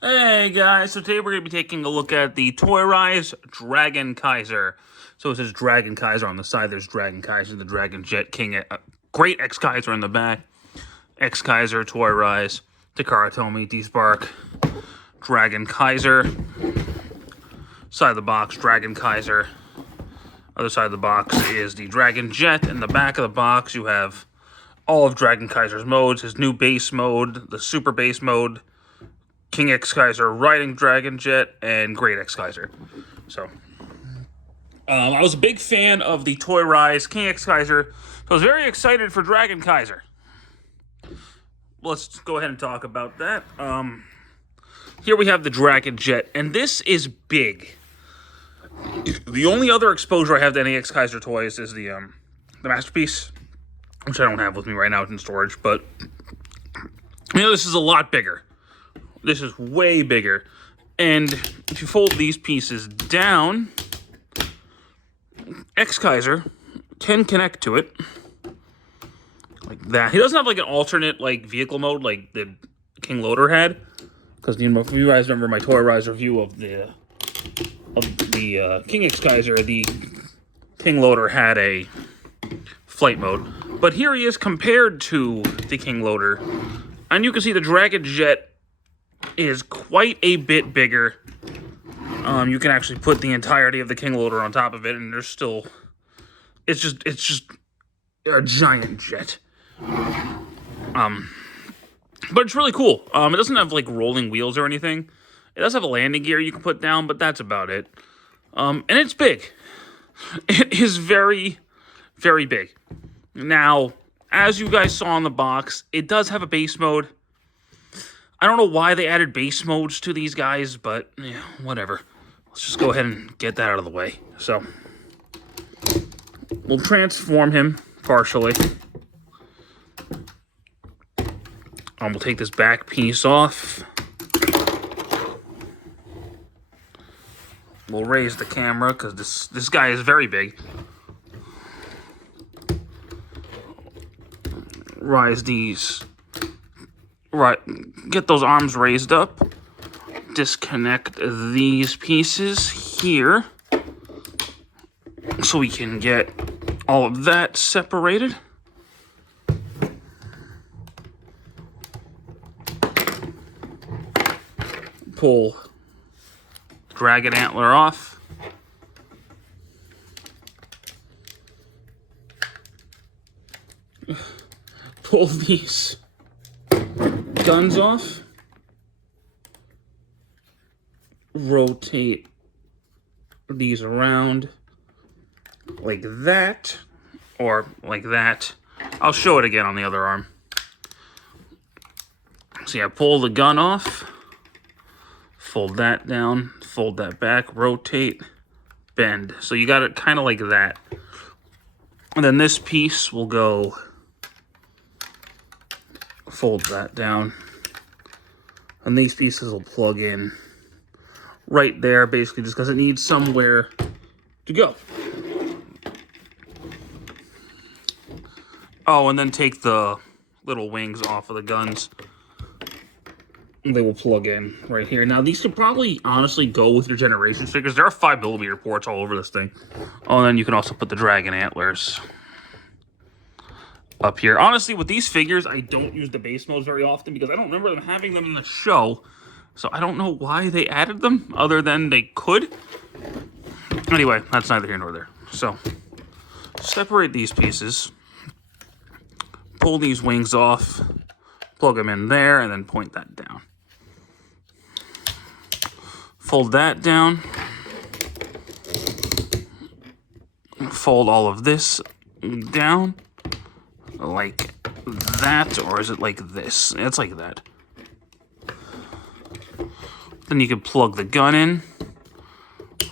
Hey guys, so today we're going to be taking a look at the Toyrise Dragon Kaiser. So it says Dragon Kaiser on the side, there's Dragon Kaiser, the Dragon Jet King, Great Exkaiser in the back, Exkaiser, Toyrise, Takara Tomy, D-Spark, Dragon Kaiser, side of the box, Dragon Kaiser, other side of the box is the Dragon Jet. In the back of the box you have all of Dragon Kaiser's modes, his new base mode, the super base mode, King Exkaiser, Riding Dragon Jet, and Great Exkaiser. So, I was a big fan of the Toyrise King Exkaiser, so I was very excited for Dragon Kaiser. Let's go ahead and talk about that. Here we have the Dragon Jet, and this is big. The only other exposure I have to any Exkaiser toys is the Masterpiece, which I don't have with me right now, it's in storage, but this is a lot bigger. This is way bigger. And if you fold these pieces down, Exkaiser can connect to it. Like that. He doesn't have like an alternate like vehicle mode like the King Loader had. Because if you guys remember my Toyrise review of the King Exkaiser, the King Loader had a flight mode. But here he is compared to the King Loader. And you can see the Dragon Jet is quite a bit bigger. You can actually put the entirety of the King Loader on top of it, and there's still, it's just a giant jet. But it's really cool. It doesn't have like rolling wheels or anything. It does have a landing gear you can put down, but that's about it. And it's big. It is very, very big. Now, as you guys saw in the box, it does have a base mode. I don't know why they added base modes to these guys, but yeah, whatever. Let's just go ahead and get that out of the way. So, we'll transform him partially. We'll take this back piece off. We'll raise the camera because this guy is very big. Rise these. Right, get those arms raised up. Disconnect these pieces here so we can get all of that separated. Pull Dragon Antler off. Pull these guns off. Rotate these around like that, or like that. I'll show it again on the other arm. See, I pull the gun off, fold that down, fold that back, rotate, bend. So you got it kind of like that. And then this piece will go, fold that down. And these pieces will plug in right there, basically just because it needs somewhere to go. Oh, and then take the little wings off of the guns. They will plug in right here. Now, these could probably honestly go with your generation stickers. There are 5mm ports all over this thing. Oh, and then you can also put the Dragon Antlers up here. Honestly, with these figures, I don't use the base modes very often because I don't remember them having them in the show. So I don't know why they added them, other than they could. Anyway, that's neither here nor there. So, separate these pieces. Pull these wings off. Plug them in there, and then point that down. Fold that down. Fold all of this down. Like that, or is it like this? It's like that. Then you can plug the gun in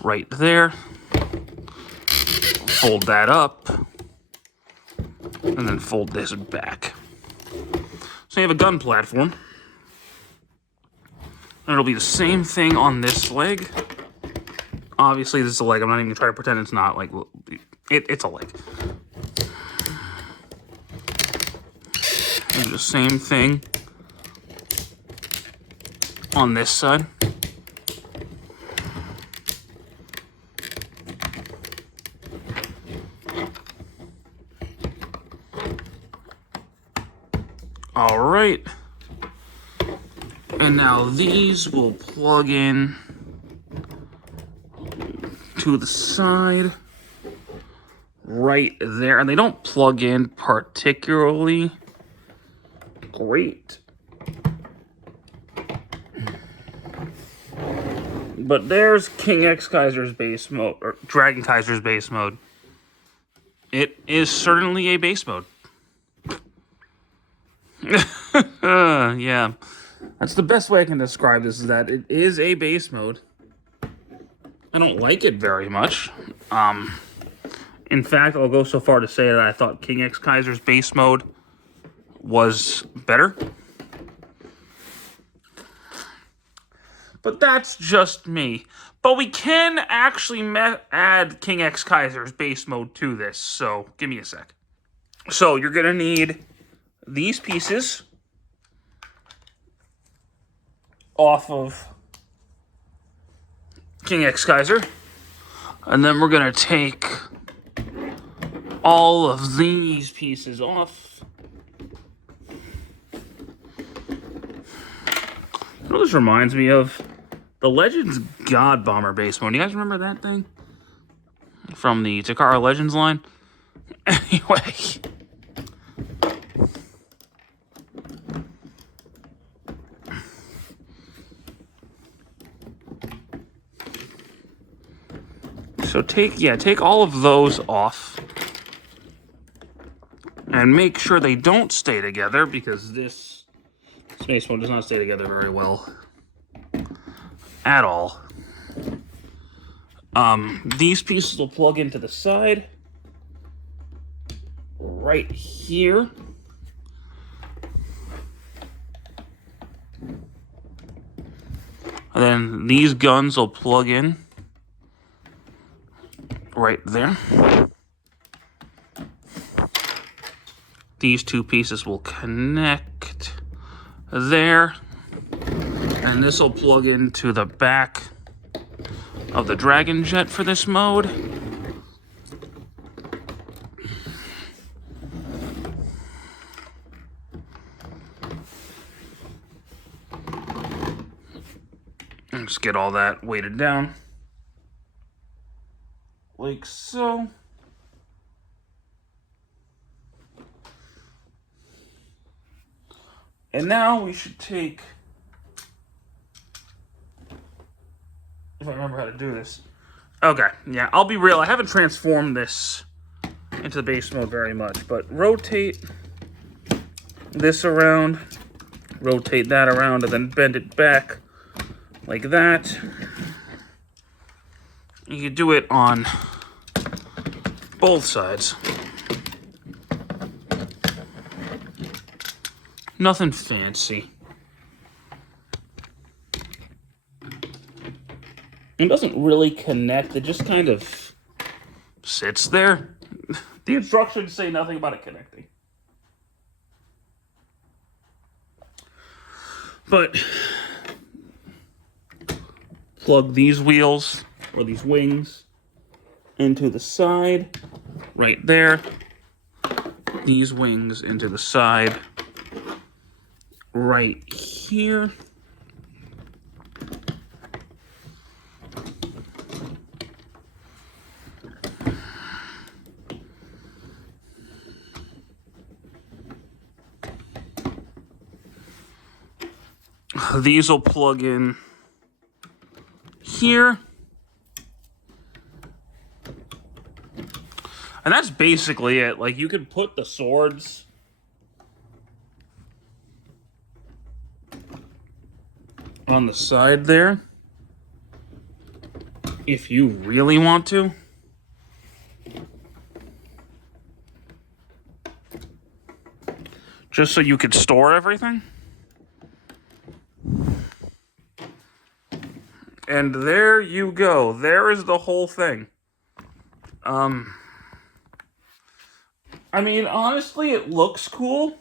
right there. Fold that up. And then fold this back. So you have a gun platform. And it'll be the same thing on this leg. Obviously, this is a leg. I'm not even going to try to pretend it's not. Like, it's a leg. And the same thing on this side. All right. And now these will plug in to the side right there. And they don't plug in particularly great. But there's King Exkaiser's base mode, or Dragon Kaiser's base mode. It is certainly a base mode. Yeah. That's the best way I can describe this, is that it is a base mode. I don't like it very much. In fact, I'll go so far to say that I thought King Exkaiser's base mode was better. But that's just me. But we can actually add King Exkaiser's base mode to this, so give me a sec. So you're going to need these pieces off of King Exkaiser. And then we're going to take all of these pieces off. You know, this reminds me of the Legends God Bomber base mode. You guys remember that thing? From the Takara Legends line? Anyway. So take all of those off. And make sure they don't stay together, because this space mode does not stay together very well at all. These pieces will plug into the side right here. And then these guns will plug in right there. These two pieces will connect there. And this will plug into the back of the Dragon Jet for this mode. And just get all that weighted down. Like so. And now we should take, if I remember how to do this. Okay, yeah, I'll be real. I haven't transformed this into the base mode very much, but rotate this around, rotate that around, and then bend it back like that. You can do it on both sides. Nothing fancy. It doesn't really connect. It just kind of sits there. The instructions say nothing about it connecting. But plug these wheels, or these wings, into the side right there. These wings into the side right here. These will plug in here. And that's basically it. Like, you can put the swords on the side there if you really want to. Just so you could store everything. And there you go. There is the whole thing. I mean, honestly, it looks cool.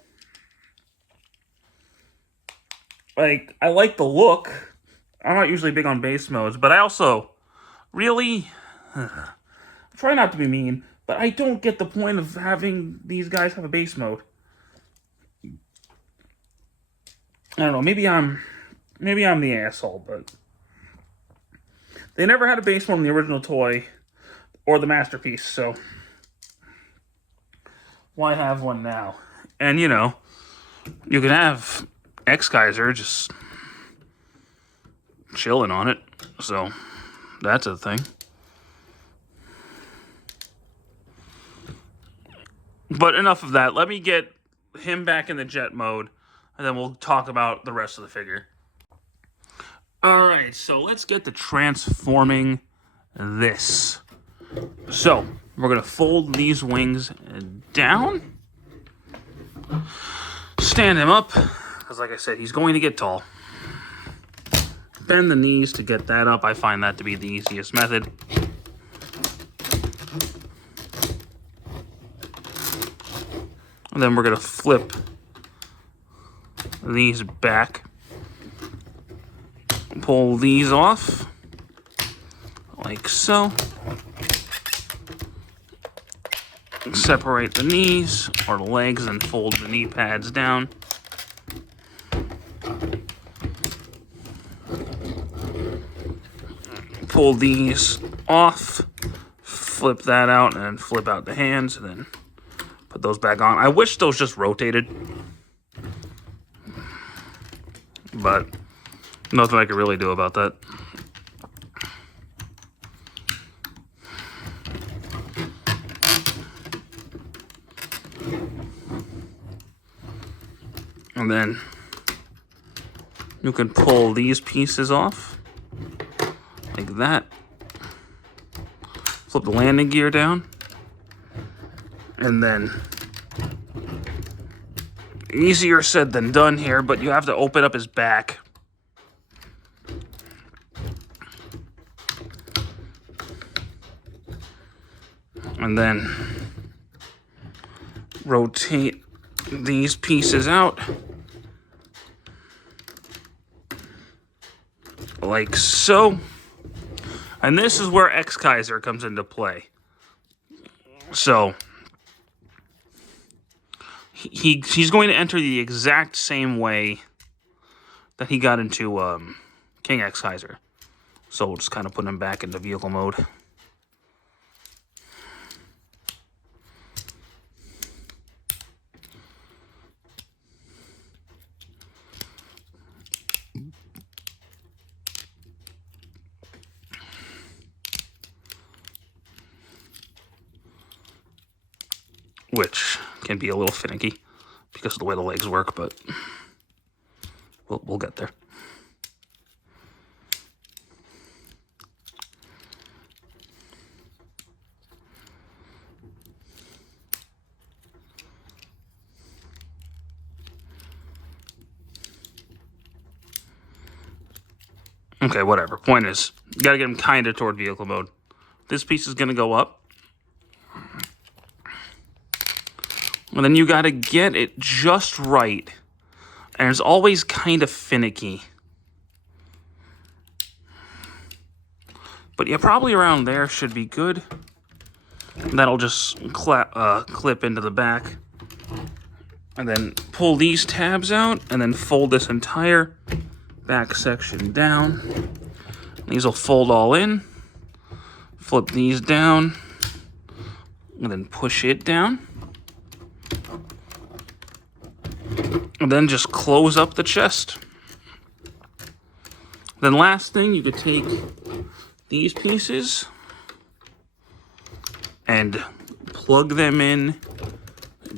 Like, I like the look. I'm not usually big on base modes, but I also really try not to be mean, but I don't get the point of having these guys have a base mode. I don't know, maybe I'm the asshole, but they never had a base mode in the original toy or the Masterpiece, so why have one now? And you know, you can have Exkaiser just chilling on it, so that's a thing. But enough of that. Let me get him back in the jet mode, and then we'll talk about the rest of the figure. Alright, so let's get to transforming this. So, we're going to fold these wings down. Stand him up, because like I said, he's going to get tall. Bend the knees to get that up. I find that to be the easiest method. And then we're going to flip these back. Pull these off, like so. Separate the knees or the legs and fold the knee pads down. Pull these off, flip that out, and flip out the hands, and then put those back on. I wish those just rotated, but nothing I could really do about that. And then you can pull these pieces off like that. Flip the landing gear down. And then, easier said than done here, but you have to open up his back. And then rotate these pieces out like so. And this is where Exkaiser comes into play. So he's going to enter the exact same way that he got into King Exkaiser. So we'll just kind of put him back into vehicle mode. Which can be a little finicky because of the way the legs work, but we'll get there. Okay, whatever. Point is, you gotta get him kind of toward vehicle mode. This piece is gonna go up. And then you gotta get it just right. And it's always kind of finicky. But yeah, probably around there should be good. And that'll just clip into the back. And then pull these tabs out, and then fold this entire back section down. These will fold all in. Flip these down. And then push it down. And then just close up the chest. Then last thing, you could take these pieces and plug them in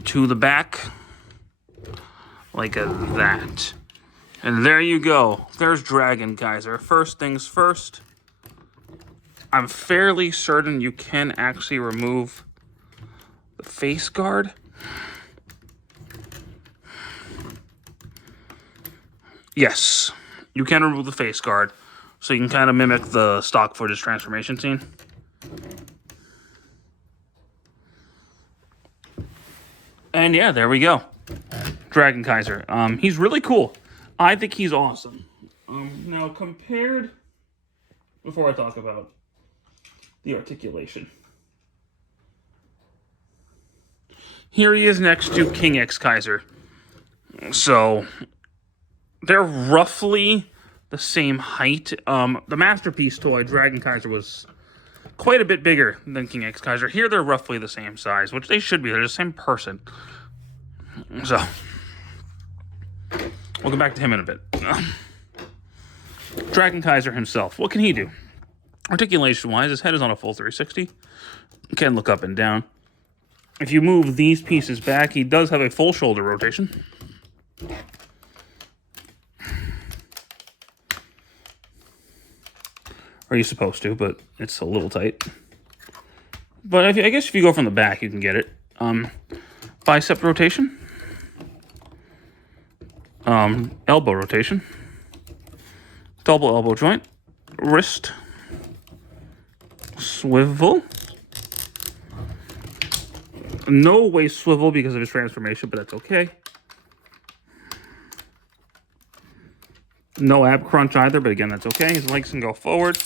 to the back like that. And there you go. There's Dragon Kaiser. First things first, I'm fairly certain you can actually remove the face guard. Yes, you can remove the face guard, so you can kind of mimic the stock footage transformation scene. And yeah, there we go. Dragon Kaiser. He's really cool. I think he's awesome. Now, compared, before I talk about the articulation, here he is next to King Exkaiser. So, they're roughly the same height. The Masterpiece toy, Dragon Kaiser, was quite a bit bigger than King Exkaiser. Here, they're roughly the same size, which they should be. They're the same person. So, we'll get back to him in a bit. Dragon Kaiser himself, what can he do? Articulation-wise, his head is on a full 360. Can look up and down. If you move these pieces back, he does have a full shoulder rotation. Or you're supposed to, but it's a little tight. But I guess if you go from the back, you can get it. Bicep rotation. Elbow rotation. Double elbow joint. Wrist. Swivel. No waist swivel because of his transformation, but that's okay. No ab crunch either, but again, that's okay. His legs can go forward.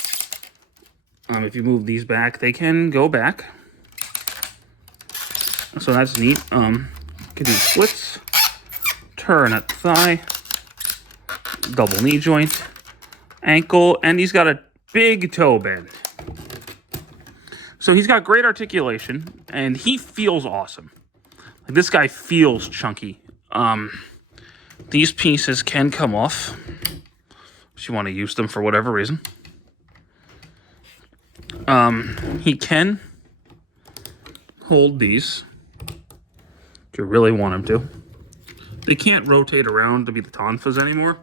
If you move these back, they can go back. So that's neat. Can do splits. Turn at the thigh. Double knee joint. Ankle. And he's got a big toe bend. So he's got great articulation, and he feels awesome. Like, this guy feels chunky. These pieces can come off if you want to use them for whatever reason. He can hold these if you really want him to. They can't rotate around to be the tonfas anymore,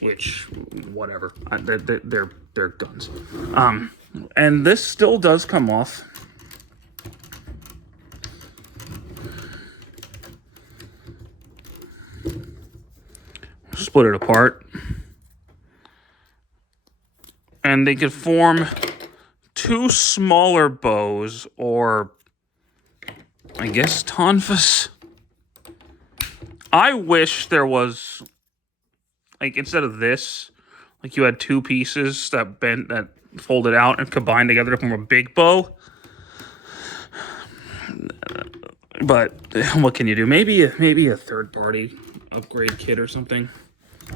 which, whatever. They're guns. And this still does come off. Split it apart. And they could form two smaller bows, or I guess tonfas. I wish there was, like, instead of this, like, you had two pieces that bent, that folded out and combined together to form a big bow. But what can you do? Maybe a third-party upgrade kit or something.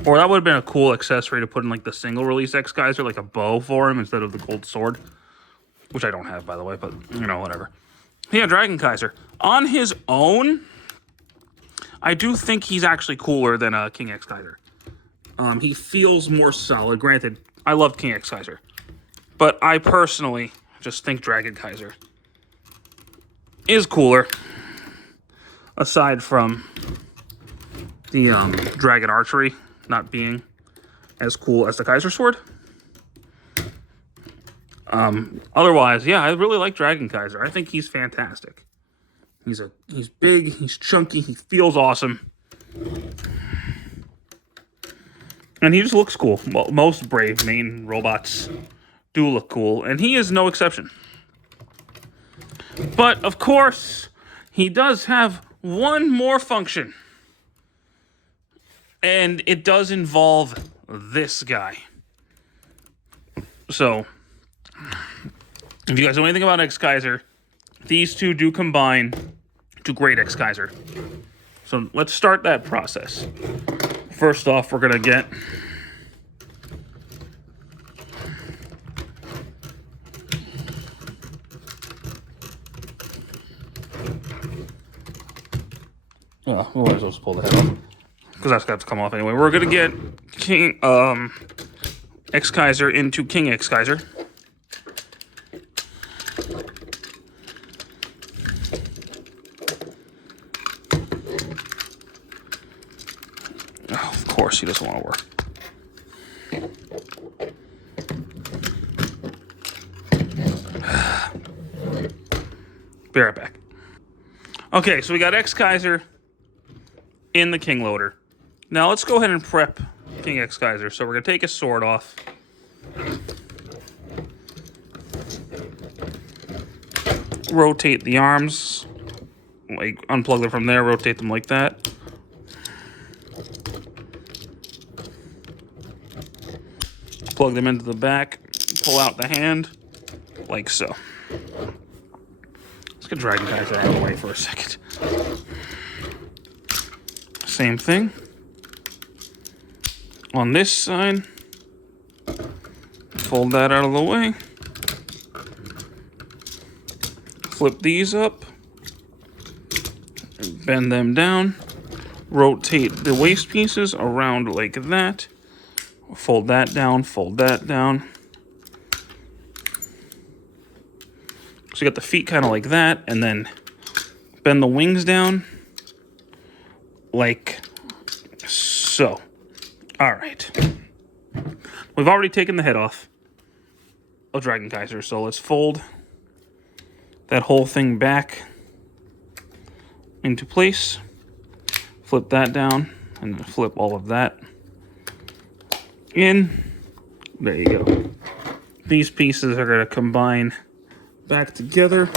Or that would have been a cool accessory to put in, like, the single-release Exkaiser, like a bow for him instead of the gold sword. Which I don't have, by the way, but, you know, whatever. Yeah, Dragon Kaiser. On his own, I do think he's actually cooler than King Exkaiser. He feels more solid. Granted, I love King Exkaiser. But I personally just think Dragon Kaiser is cooler. Aside from the Dragon Archery not being as cool as the Kaiser Sword. Otherwise, yeah, I really like Dragon Kaiser. I think he's fantastic. He's big, he's chunky, he feels awesome. And he just looks cool. Well, most Brave main robots do look cool, and he is no exception. But, of course, he does have one more function. And it does involve this guy. So, if you guys know anything about Exkaiser, these two do combine to Great Exkaiser. So, let's start that process. First off, we're going to get well, we might as well just pull the head off, because that's got to come off anyway. We're going to get King Exkaiser into King Exkaiser. Oh, of course, he doesn't want to work. Be right back. Okay, so we got Exkaiser in the King Loader. Now let's go ahead and prep King Exkaiser. So we're going to take his sword off. Rotate the arms. Like, unplug them from there, rotate them like that. plug them into the back, pull out the hand, like so. Let's get Dragon Kaiser out of the way for a second. Same thing. On this side, fold that out of the way. Flip these up. Bend them down. Rotate the waist pieces around like that. Fold that down, fold that down. So you got the feet kind of like that, and then bend the wings down like so. All right. We've already taken the head off of Dragon Kaiser, so let's fold that whole thing back into place. Flip that down, and then flip all of that in. There you go. These pieces are going to combine back together,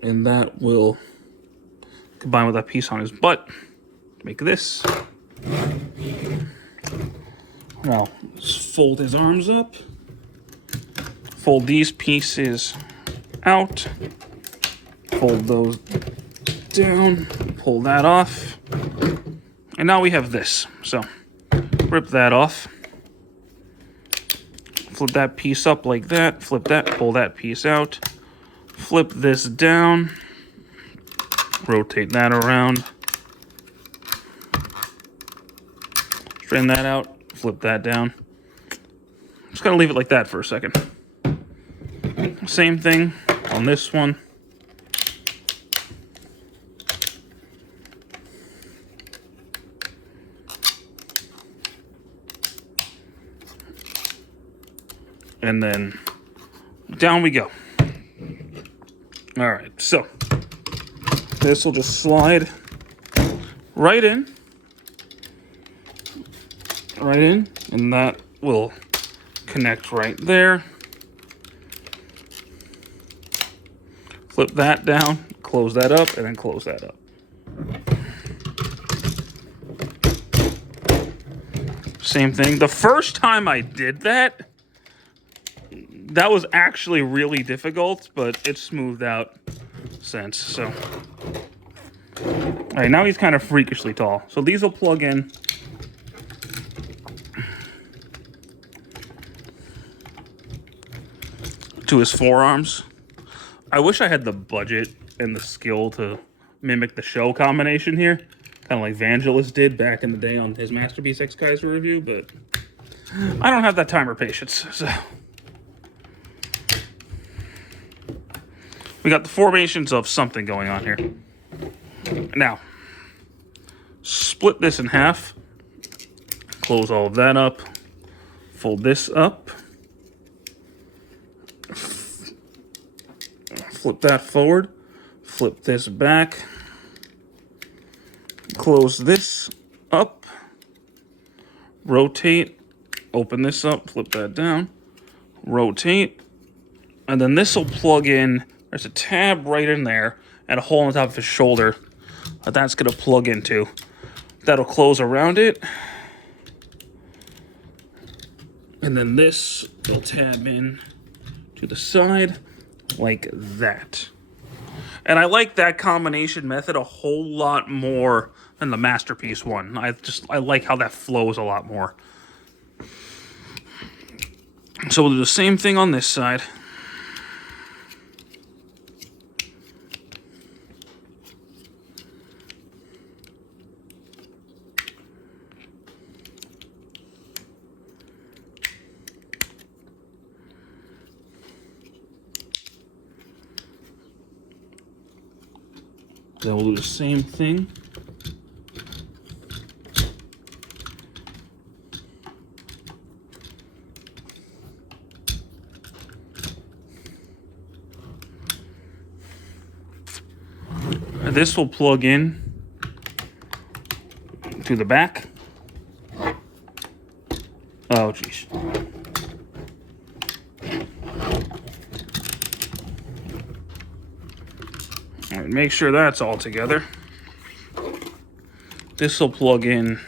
and that will combine with that piece on his butt. Make this. Now, let's fold his arms up. Fold these pieces out. Fold those down. Pull that off. And now we have this. So, rip that off. Flip that piece up like that. Flip that. Pull that piece out. Flip this down. Rotate that around. Straighten that out. Flip that down. Just gonna leave it like that for a second. Same thing on this one. And then down we go. All right, so this will just slide right in, and that will connect right there. Flip that down, close that up, and then close that up. Same thing. The first time I did that, that was actually really difficult, but it's smoothed out since. So, all right, now he's kind of freakishly tall. So these will plug in to his forearms. I wish I had the budget and the skill to mimic the show combination here, kind of like Vangelis did back in the day on his Masterpiece Exkaiser review, but I don't have that time or patience. So we got the formations of something going on here. Now, split this in half. Close all of that up. Fold this up. Flip that forward. Flip this back. Close this up. Rotate. Open this up. Flip that down. Rotate. And then this will plug in. There's a tab right in there and a hole on the top of his shoulder that that's going to plug into. That'll close around it. And then this will tab in to the side like that. And I like that combination method a whole lot more than the Masterpiece one. I like how that flows a lot more. So we'll do the same thing on this side. Then we'll do the same thing. And this will plug in to the back. Oh, geez. All right, make sure that's all together. This will plug in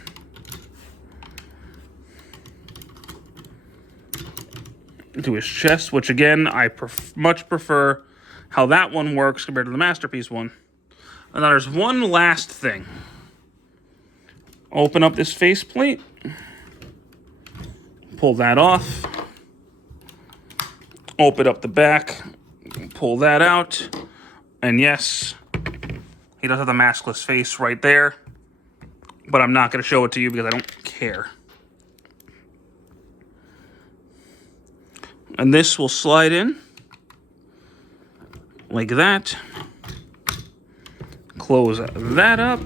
to his chest, which again, I much prefer how that one works compared to the Masterpiece one. And then there's one last thing. Open up this faceplate. Pull that off. Open up the back. Pull that out. And yes, he does have the maskless face right there. But I'm not going to show it to you because I don't care. And this will slide in like that. Close that up.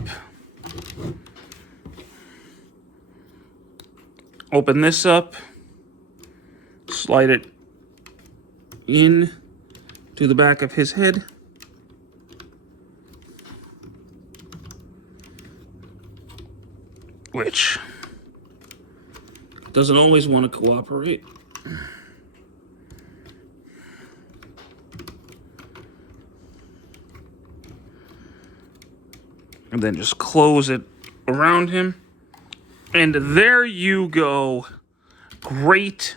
Open this up. Slide it in to the back of his head. Which doesn't always want to cooperate. And then just close it around him. And there you go. Great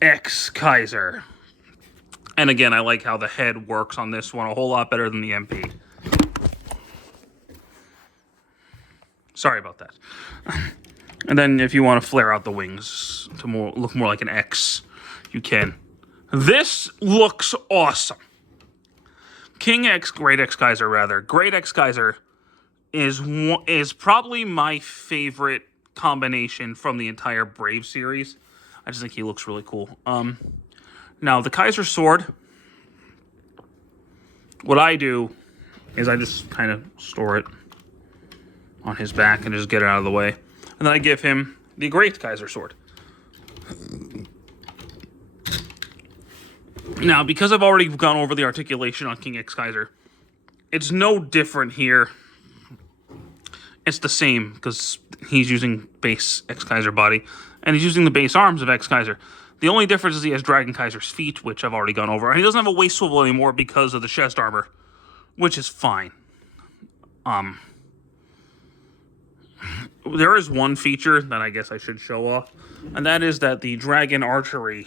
Exkaiser. And again, I like how the head works on this one a whole lot better than the MP. Sorry about that. And then if you want to flare out the wings to look more like an X, you can. This looks awesome. Great Exkaiser rather. Great Exkaiser is probably my favorite combination from the entire Brave series. I just think he looks really cool. Now, the Kaiser sword, what I do is I just kind of store it on his back and just get it out of the way. And then I give him the Great Kaiser sword. Now, because I've already gone over the articulation on King Exkaiser, it's no different here. It's the same, because he's using base Exkaiser body, and he's using the base arms of Exkaiser. The only difference is he has Dragon Kaiser's feet, which I've already gone over. And he doesn't have a waist swivel anymore because of the chest armor, which is fine. There is one feature that I guess I should show off, and that is that the Dragon Archery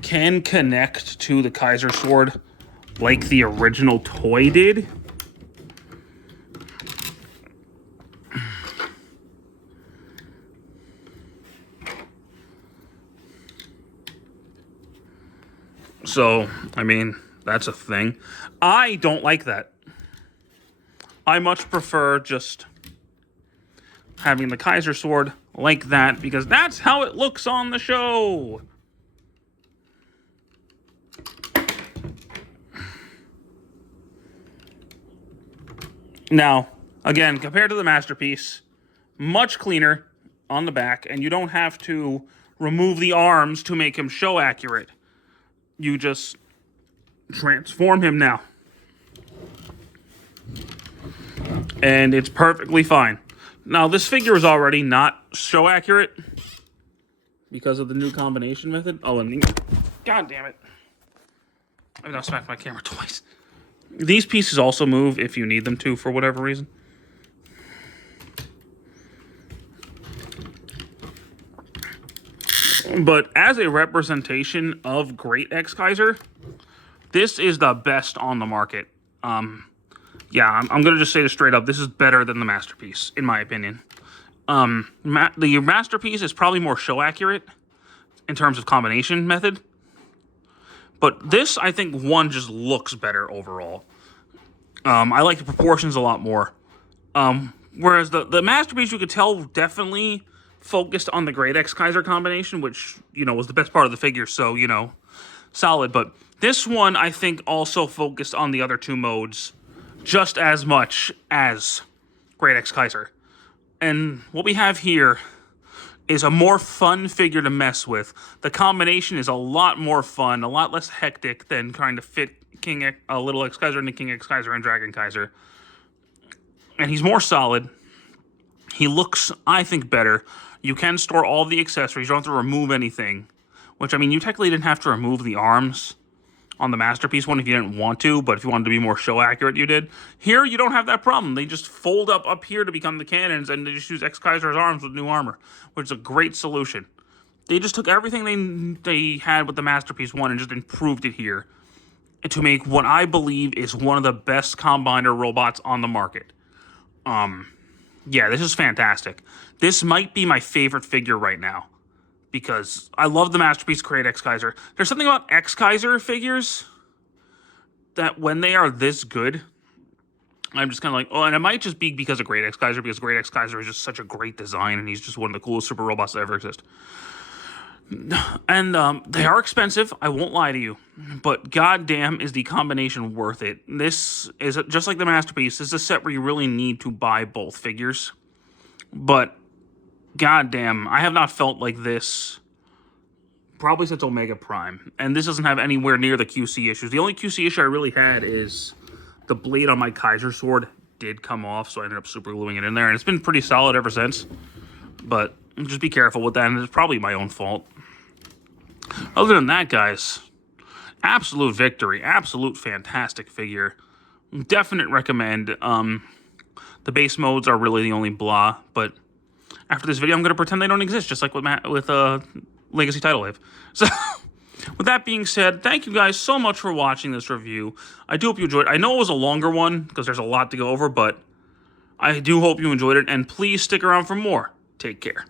can connect to the Kaiser sword like the original toy did. So, I mean, that's a thing. I don't like that. I much prefer just having the Kaiser sword like that, because that's how it looks on the show. Now, again, compared to the Masterpiece, much cleaner on the back, and you don't have to remove the arms to make him show accurate. You just transform him now. And it's perfectly fine. Now, this figure is already not show accurate because of the new combination method. Oh, and God damn it. I've now smacked my camera twice. These pieces also move if you need them to for whatever reason. But as a representation of Great Exkaiser, this is the best on the market. Yeah, I'm going to just say this straight up. This is better than the Masterpiece, in my opinion. The Masterpiece is probably more show accurate in terms of combination method. But this, I think, one just looks better overall. I like the proportions a lot more. Whereas the Masterpiece, you could tell, definitely focused on the Great Exkaiser combination, which, you know, was the best part of the figure, so, you know, solid. But this one, I think, also focused on the other two modes just as much as Great Exkaiser. And what we have here is a more fun figure to mess with. The combination is a lot more fun, a lot less hectic than trying to fit a little Exkaiser into King Exkaiser and Dragon Kaiser. And he's more solid. He looks, I think, better. You can store all the accessories. You don't have to remove anything. Which, I mean, you technically didn't have to remove the arms on the Masterpiece one if you didn't want to, but if you wanted to be more show accurate, you did. Here, you don't have that problem. They just fold up here to become the cannons, and they just use Exkaiser's arms with new armor, which is a great solution. They just took everything they had with the Masterpiece 1 and just improved it here to make what I believe is one of the best Combiner robots on the market. Yeah, this is fantastic. This might be my favorite figure right now because I love the Masterpiece Great Exkaiser. There's something about Exkaiser figures that when they are this good, I'm just kind of like, oh, and it might just be because of Great Exkaiser, because Great Exkaiser is just such a great design, and he's just one of the coolest super robots that ever exist. And they are expensive, I won't lie to you, but goddamn is the combination worth it. This is, just like the Masterpiece, this is a set where you really need to buy both figures. But goddamn, I have not felt like this probably since Omega Prime. And this doesn't have anywhere near the QC issues. The only QC issue I really had is the blade on my Kaiser sword did come off, so I ended up super gluing it in there. And it's been pretty solid ever since. But just be careful with that, and it's probably my own fault. Other than that, guys, absolute victory. Absolute fantastic figure. Definite recommend. The base modes are really the only blah, but after this video, I'm going to pretend they don't exist, just like with Legacy Title Wave. So, with that being said, thank you guys so much for watching this review. I do hope you enjoyed it. I know it was a longer one, because there's a lot to go over, but I do hope you enjoyed it, and please stick around for more. Take care.